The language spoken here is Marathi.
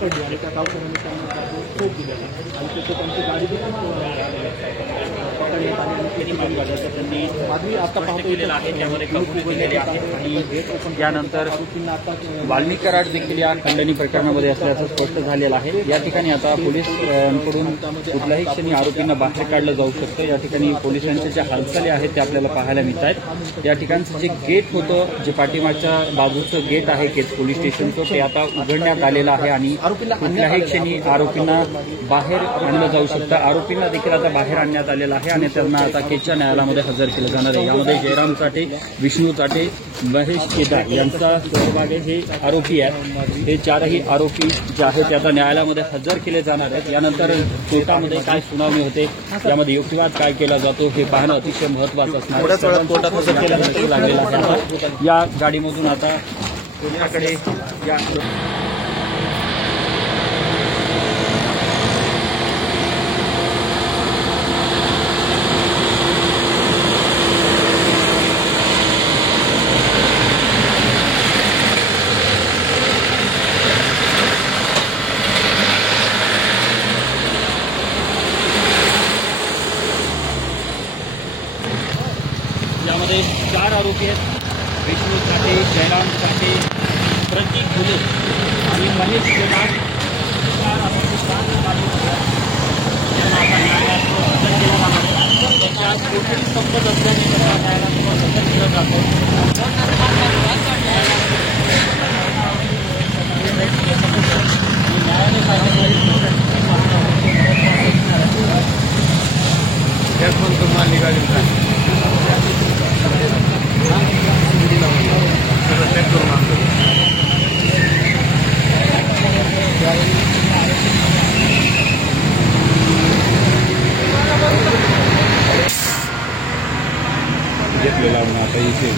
पकडली आणि त्या गावकऱ्यांनी त्यांना शोध दिला आणि तिथे त्यांची गाडी देखील पकडण्यात आली. आधी आता पाहतो आहे त्यामध्ये कबुली दिलेली आहे आणि यानंतर वाल्मिक कराड देखील या खंडणी प्रकरणामध्ये असल्याचं स्पष्ट झालेलं आहे. या ठिकाणी आता पोलिसांकडून कुठल्याही क्षणी आरोपींना बाहेर काढलं जाऊ शकतं. या ठिकाणी पोलिसांच्या ज्या हालचाली आहेत ते आपल्याला पाहायला मिळत आहेत. या ठिकाणचं जे गेट होतं, जे पाठीमागच्या बाजूचं गेट आहे केज पोलीस स्टेशनचं, ते आता उघडण्यात आलेलं आहे आणि कुठल्याही क्षणी आरोपींना बाहेर आणलं जाऊ शकतं. आरोपींना देखील आता बाहेर आणण्यात आलेलं आहे आणि त्यांना आता केजच्या न्यायालयामध्ये हजर केलं जाणार आहे. यामध्ये जयराम चाटे, विष्णू चाटे, महेश केदार यांचा सहभाग आहे. हे आरोपी आहेत. हे चारही आरोपी जे आहेत ते आता न्यायालयामध्ये हजर केले जाणार आहेत. यानंतर कोर्टामध्ये काय सुनावणी होते, यामध्ये युक्तिवाद काय केला जातो हे पाहणं अतिशय महत्त्वाचं असणार आहे. कोर्टात हजर केल्यानंतर लागलेला आहे. या गाडीमधून आता कोर्टाकडे या यामध्ये 4 आरोपी आहेत. विष्णू चाटे, जयराम चाटे, प्रतीक फुले आणि महेश केदार. 4 आरोपी त्यांना आता न्यायालयात हजर केलं जाणार आहे. त्यांच्या कोठडी संपत असल्याने त्यांना न्यायालयात हजर केलं जातं. घेतलेला आता इथे